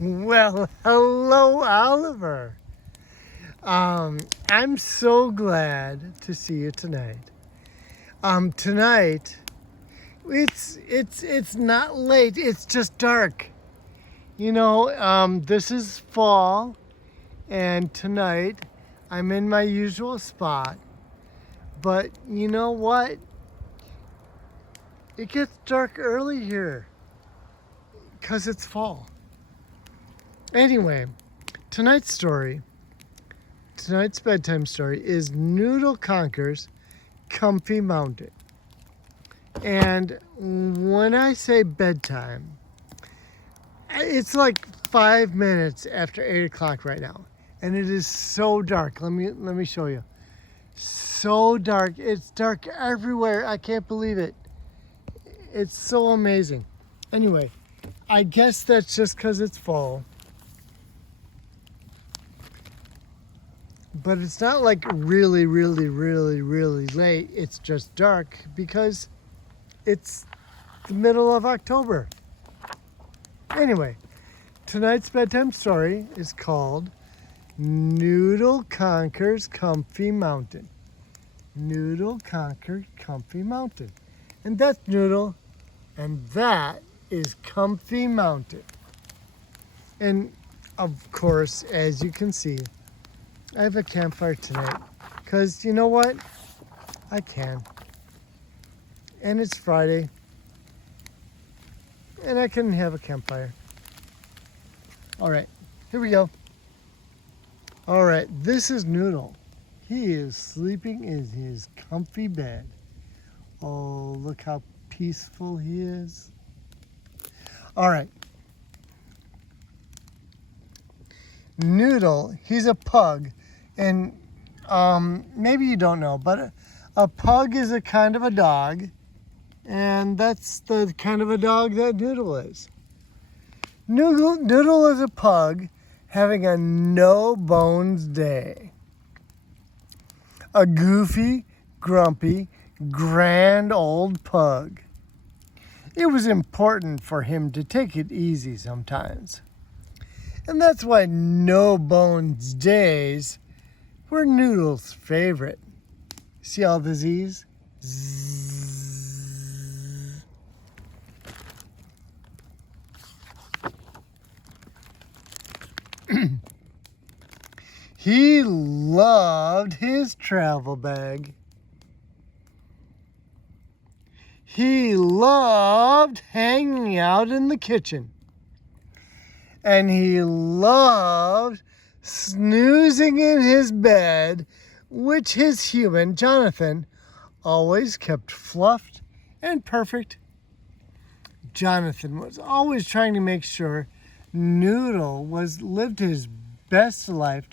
Well, hello, Oliver. I'm so glad to see you tonight. Tonight, it's not late. It's just dark. This is fall, and tonight I'm in my usual spot. But you know what? It gets dark early here, 'cause it's fall. Anyway, tonight's bedtime story is Noodle Conquers Comfy Mountain. And when I say bedtime, it's like 5 minutes after 8 o'clock right now. And it is so dark. Let me show you. So dark. It's dark everywhere. I can't believe it. It's so amazing. Anyway, I guess that's just because it's fall. But it's not like really late. It's just dark because it's the middle of October. Anyway, tonight's bedtime story is called Noodle Conquers Comfy Mountain. Noodle Conquered Comfy Mountain. And that's Noodle, and that is Comfy Mountain. And of course, as you can see, I have a campfire tonight, because you know what? I can. And it's Friday, and I can have a campfire. All right, here we go. All right, this is Noodle. He is sleeping in his comfy bed. Oh, look how peaceful he is. All right. Noodle, he's a pug. And maybe you don't know, but a pug is a kind of a dog, and that's the kind of a dog that Noodle is. Noodle is a pug having a no-bones day. A goofy, grumpy, grand old pug. It was important for him to take it easy sometimes. And that's why no-bones days were Noodle's favorite. See all the Z's? Zzz. He loved his travel bag. He loved hanging out in the kitchen. And he loved snoozing in his bed, which his human, Jonathan, always kept fluffed and perfect. Jonathan was always trying to make sure Noodle lived his best life.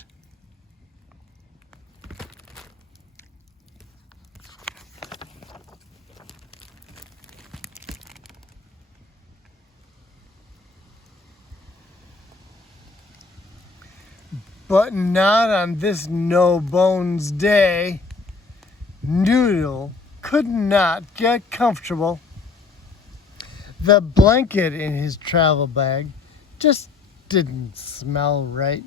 But not on this no-bones day. Noodle could not get comfortable. The blanket in his travel bag just didn't smell right.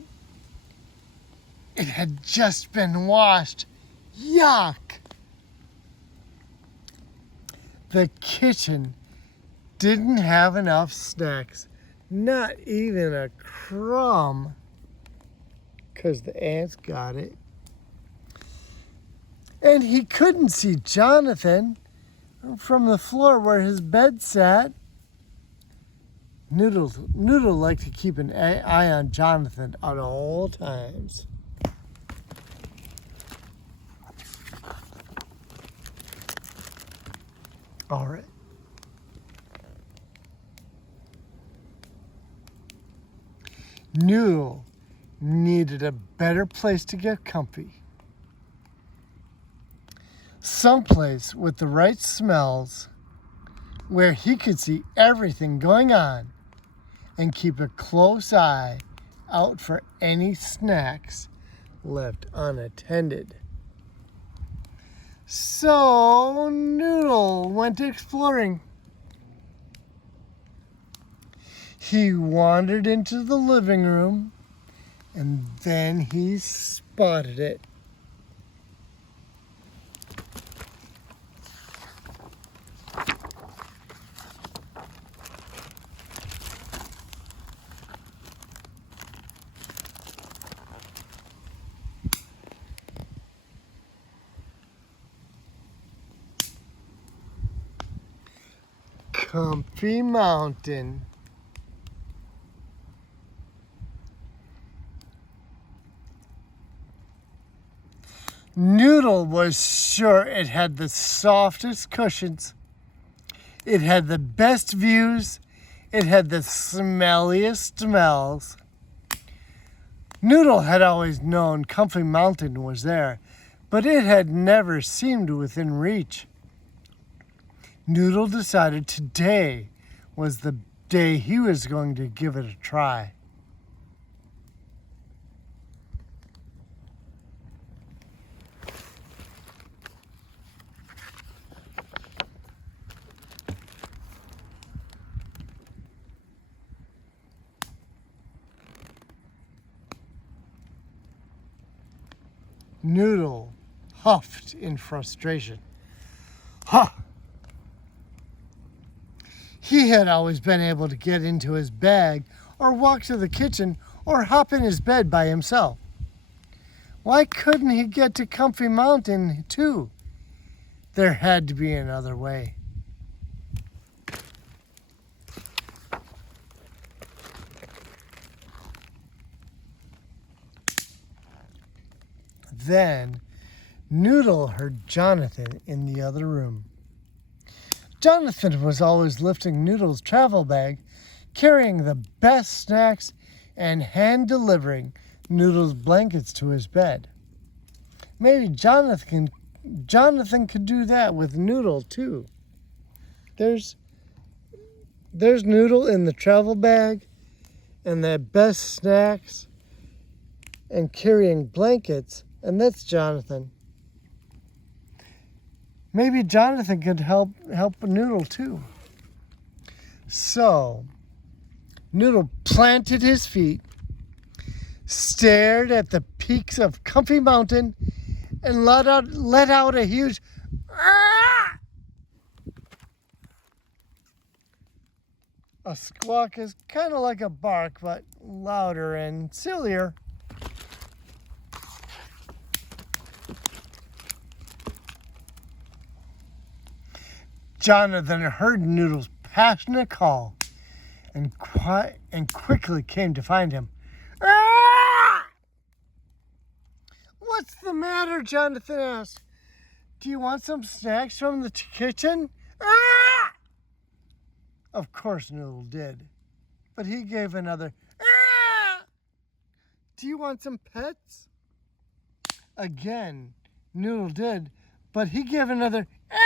It had just been washed. Yuck! The kitchen didn't have enough snacks, not even a crumb. Because the ants got it. And he couldn't see Jonathan from the floor where his bed sat. Noodle liked to keep an eye on Jonathan at all times. All right. Noodle needed a better place to get comfy. Someplace with the right smells where he could see everything going on and keep a close eye out for any snacks left unattended. So Noodle went exploring. He wandered into the living room, and then he spotted it. Comfy Mountain. Noodle was sure it had the softest cushions. It had the best views. It had the smelliest smells. Noodle had always known Comfy Mountain was there, but it had never seemed within reach. Noodle decided today was the day he was going to give it a try. Noodle huffed in frustration. Huh! He had always been able to get into his bag or walk to the kitchen or hop in his bed by himself. Why couldn't he get to Comfy Mountain too? There had to be another way. Then Noodle heard Jonathan in the other room. Jonathan was always lifting Noodle's travel bag, carrying the best snacks, and hand-delivering Noodle's blankets to his bed. Maybe Jonathan could do that with Noodle too. There's Noodle in the travel bag and the best snacks and carrying blankets, and that's Jonathan. Maybe Jonathan could help Noodle too. So, Noodle planted his feet, stared at the peaks of Comfy Mountain, and let out a huge "Ah!" A squawk is kind of like a bark, but louder and sillier. Jonathan heard Noodle's passionate call and quickly came to find him. "Ah!" "What's the matter?" Jonathan asked. "Do you want some snacks from the kitchen?" "Ah!" Of course Noodle did, but he gave another "Ah!" "Do you want some pets?" Again, Noodle did, but he gave another "Ah!"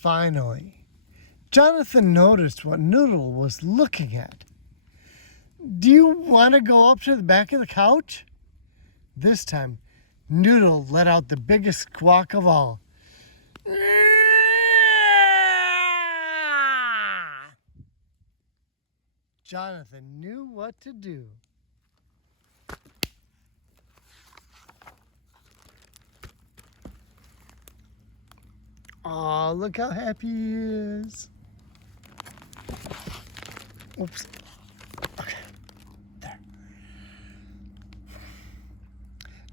Finally, Jonathan noticed what Noodle was looking at. "Do you want to go up to the back of the couch?" This time, Noodle let out the biggest squawk of all. Jonathan knew what to do. Aw, look how happy he is. Oops. Okay, there.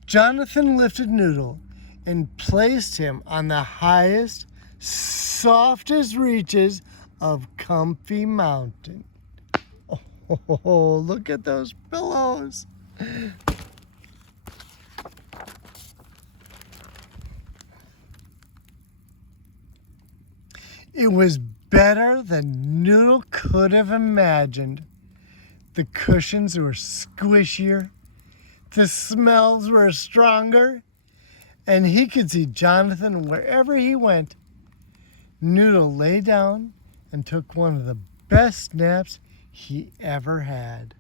Jonathan lifted Noodle and placed him on the highest, softest reaches of Comfy Mountain. Oh, look at those pillows. It was better than Noodle could have imagined. The cushions were squishier, the smells were stronger, and he could see Jonathan wherever he went. Noodle lay down and took one of the best naps he ever had.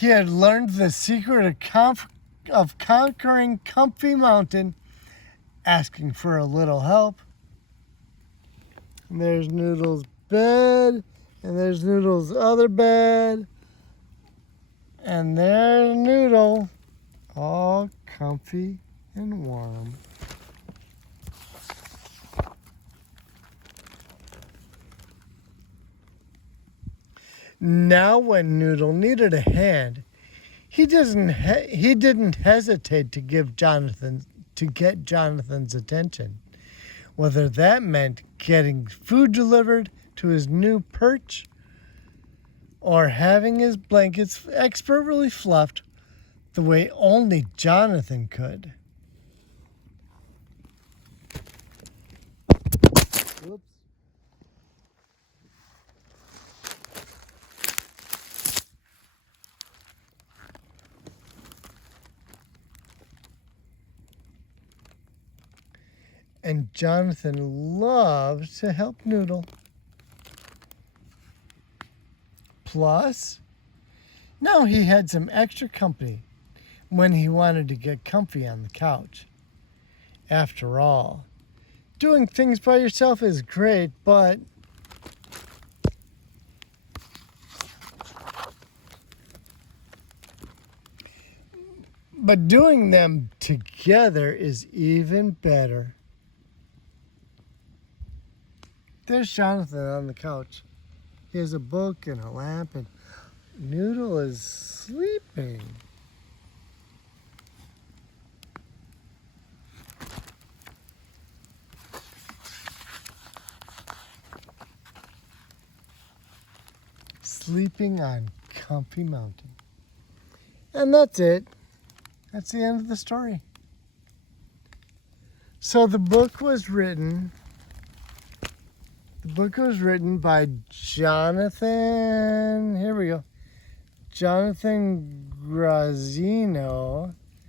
He had learned the secret of conquering Comfy Mountain, asking for a little help. And there's Noodle's bed, and there's Noodle's other bed, and there's Noodle, all comfy and warm. Now when Noodle needed a hand, he didn't hesitate to get Jonathan's attention, whether that meant getting food delivered to his new perch or having his blankets expertly fluffed the way only Jonathan could. Whoops. And Jonathan loved to help Noodle. Plus, now he had some extra company when he wanted to get comfy on the couch. After all, doing things by yourself is great, but doing them together is even better. There's Jonathan on the couch. He has a book and a lamp, and Noodle is sleeping. Sleeping on Comfy Mountain. And that's it. That's the end of the story. So the book was written by Jonathan, here we go, Jonathan Graziano,